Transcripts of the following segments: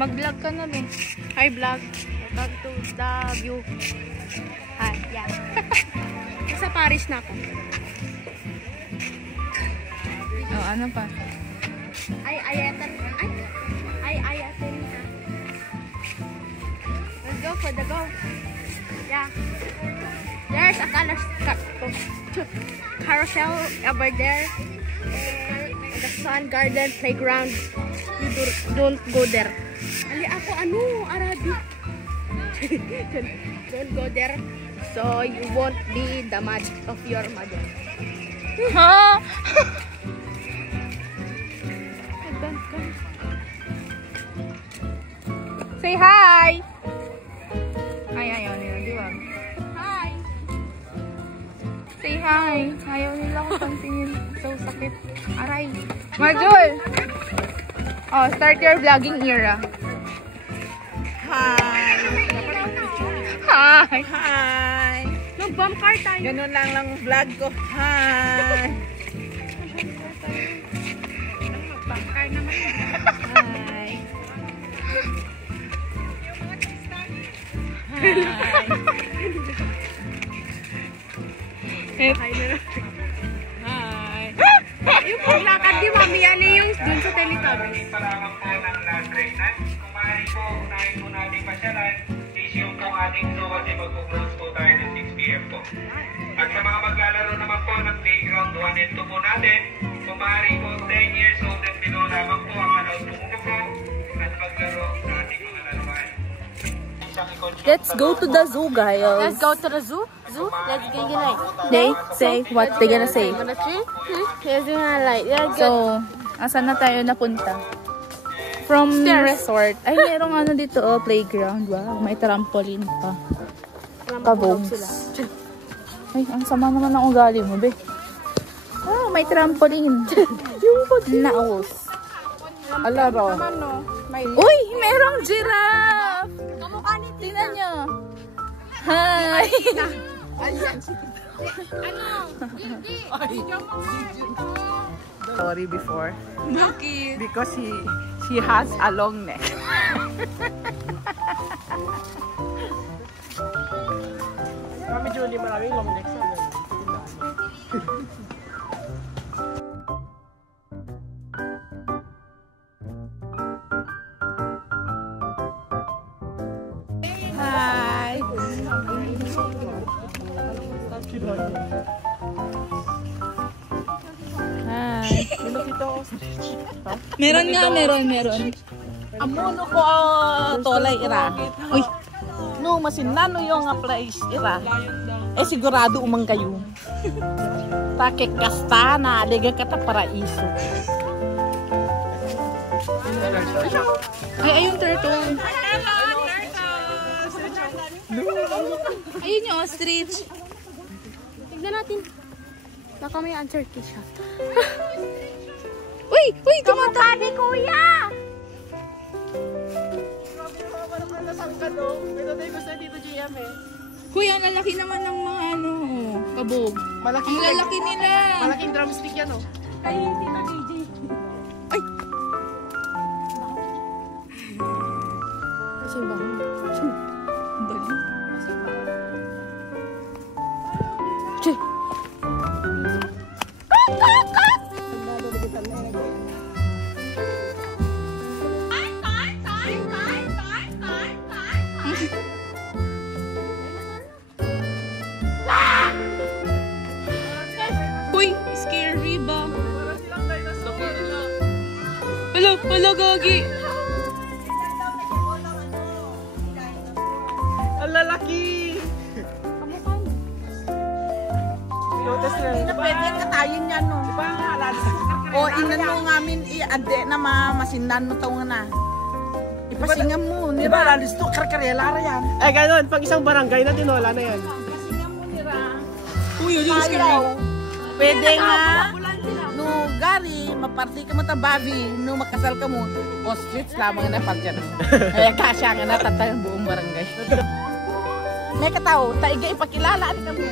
Mag-vlog ka na eh. Hi vlog. Welcome to the view. Hi, yeah. Nasa Paris na ako. Oh, ano pa? Ayatan. Let's go for the go. Yeah. There's a carousel over there. And the Sun Garden playground. You don't go there. Ali ako Arabic. Don't go there. So you won't be the mad of your mother. Ha? Say hi! Ay, ayaw nila, di ba? Hi! Say hi! Ayaw nila ko pansinin. So sakit. Aray! Majul! Oh, start your vlogging era. Hi! Hi! Hi! Nag-bump car tayo. Ganun lang vlog ko. Hi! Bump car naman. Hi! Hi! Hi na. Hi! Yung paglakad di mami, yan yung dun sa Teletubbies. Palamang po ng last break na. Kung maaari po, unahin po natin pasyalan. Issue po ating zoo kasi magpo-close po tayo ng 6 PM po. At sa mga maglalaro naman po ng playground 1 and 2 po natin, kung maaari po 10 years old and below lamang po ang allowed po at maglaro sa ating mga laruan. Let's go to the zoo, guys. Let's go to the zoo. Let's get like. They say what they gonna say. Here's your light. So, asan na tayo napunta? From resort. Ay, merong ano dito, oh, playground. Wow, may trampoline pa. Kabongs. Ay, ang sama naman ng ugali mo, be. Ah, may trampoline. Yung naos. Alaro. Uy, merong giraffe! Kamukha ni Tingnan nyo. Hi! Sorry before. Bakit? Because she has a long neck. Mami Julie, maraming long neck sa Hi! Hi! Meron nga, meron. Amuno ko tolay ira. Uy, no masinano yung place ira. Sigurado umang kayo. Take kastana, lega kata paraiso. Ay, ayun turtle. Ayun yung ostrich. Tignan natin. Baka may answer key siya. Uy, tumata ni Kuya! Kuya, ang lalaki naman ng mga ano, kabog. Malaki. Ang lalaki nila. Malaking drumstick yan oh. Ay, hindi na DJ. Ay! Kasi ba? Ang dali. Che! Uy, scary ba? Hala, gagi. Ang lalaki! Hindi na pwede katayin yan no. Diba nga, o inano ngamin ade na masinan mo taong na. Ipasingan mo, di ba? Lalis to, karkarela yan. Eh, ganun. Pag isang barangay na tinola na yan. Ipasingan mo nira. Uy, yun yung scary. Ayaw. Pwede nga. No, gari, maparti ka mo tababi. No, makasal ka mo. Ostrich lamang na partyan. Kaya kasya nga na tatayang buong barangay. May katao, taiga ipakilala ni kami.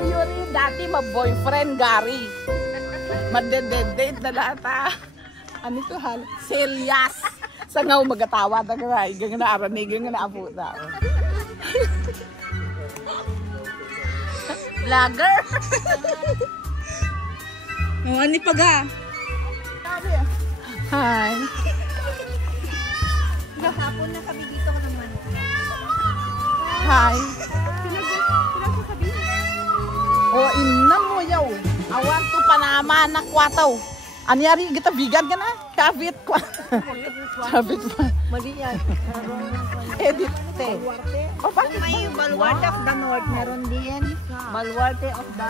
Yuri dati ma-boyfriend Gary. Madededate na data. Ano ito hal? Selyas. Sa nga magatawa na ka igang na aranig, igang na abuta. Vlogger. Ano paga? Hi. Kahapon na kami dito naman. Hi. Oh, inam mo yaw. Awan to Panama na kwataw. Anyari kita vegan ka na? Kabit ko. Kabit pa. Mali yan. Edit te. Oh, bakit? May Baluarte of the North. Meron din. Baluarte of the...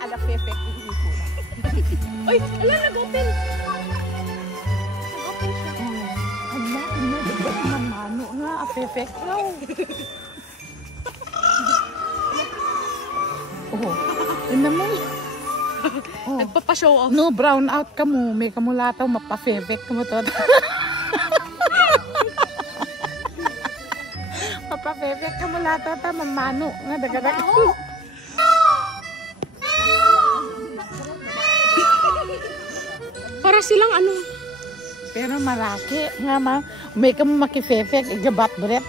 Ala perfect. Uy! Ala, nag-open! Mamano nga, perfect. Oh, yun naman. Oh. Nagpapashow off. No, brown out ka mo. May kamulataw, mapafevek ka mo to. Mapafevek ka mo lataw ta, mamano. Nga, daga-daga. Para silang ano? Pero maraki. Nga ma, may ka mo makifevek, igabat bret.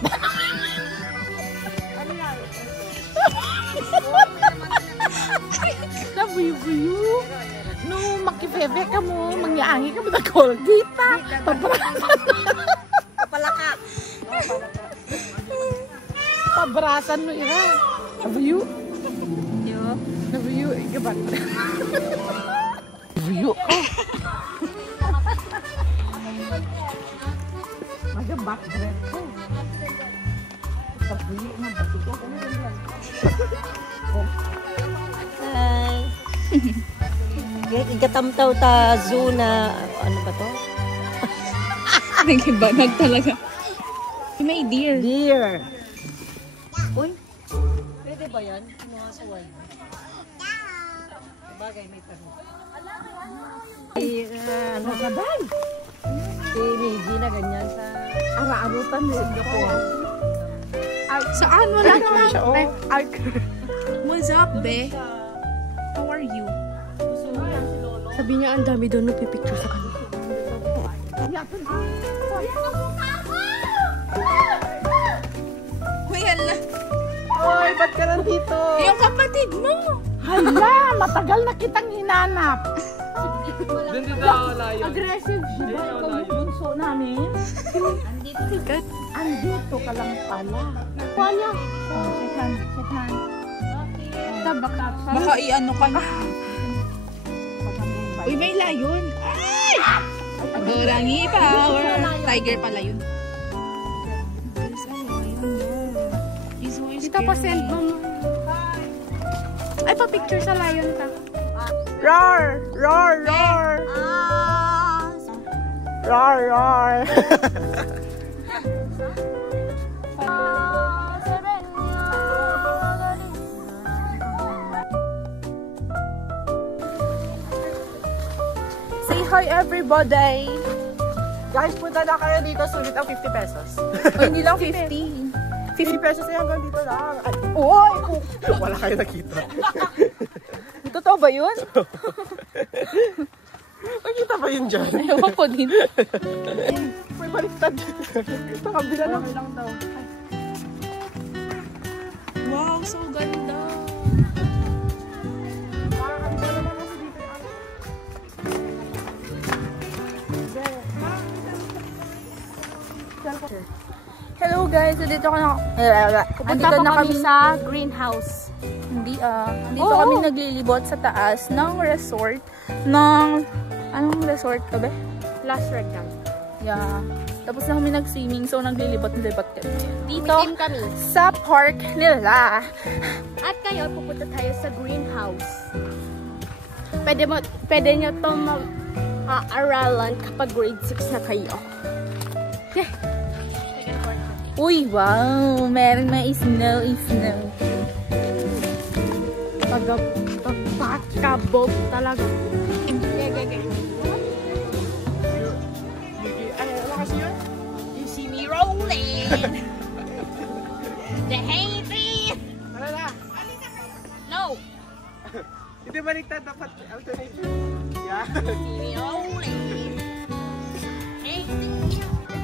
Nabuyo-buyo. No, makifevek ka mo, mangyaangi ka mo na Colgate ta. Kapalaka. Pabrasan mo ira. Nabuyo. Nabuyo, igabat. Nabuyo. Magabat bret ko. Nabuyo nga, bati ko. Hi. Ikatamtaw ta zoo na ano ba to? Nagibanag talaga. May deer. Deer. Uy. Pwede ba yan? Mga suway. Bagay may tanong. Ano ka ba? Si Miggy na ganyan sa Ara-arutan sa Singapore. Saan? Wala naman. Ark. What's up, be? How are you? sabi niya ang dami doon nagpipicture sa kanila. Uy, hala. Oy, ba't ka nandito? Yung kapatid mo. Hala, matagal na kitang hinanap. Aggressive siya. Ikaw yung bunso namin. Andito ka lang pala. Kuha niya. Shake hand, shake hand. Baka i-ano ka niya. Uy, may layon. Ay! Gorangi power. Tiger pala yun. Dito pa send mo. Ay, pa-picture sa lion ka. Roar! Roar! Roar! Roar! Roar! Say hi, everybody. Guys, punta na kayo dito. Sulit ang 50 pesos. O, hindi lang 50. 50 pesos ay hanggang dito lang. Ay, Uy! wala kayo nakita. Totoo ba yun? Nakita ba yun dyan? Ewan ko din. May baliktad. Sa kabila lang. Wow, so ganda. Hello guys, so dito na Pupunta pa kami sa greenhouse. Dito kami naglilibot sa taas ng resort ng anong resort to be? Last red lang. Yeah. Tapos na kami nag-swimming, so naglilibot-libot kami. Dito Team kami. sa park nila. At kayo, pupunta tayo sa greenhouse. Pwede nyo ito mag-aaralan kapag grade 6 na kayo. Yeah. Uy, wow! Merong may snow. Pagkabog talaga. Ay, ano kasi yun? You see me rolling. The hazy. Ano na? No. Hindi baliktad dapat alternate. Yeah. And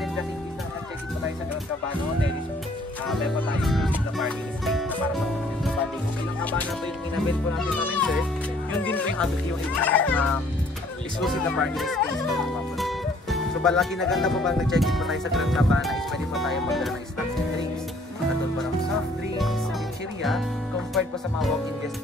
then kasi hindi na check-in pa tayo sa Grand Cabano. There is, meron pa tayo exclusive na parking space na para sa parking. Kung ilang Cabana to yung inabit po natin namin, sir, yun din po yung exclusive na parking space po mga po. So balaki na ganda po pag nag-check-in po tayo sa Grand Cabana is pwede po tayo magdala ng snacks and drinks. Katulad po ng soft drinks, chicheria, compared po sa mga walk-in guests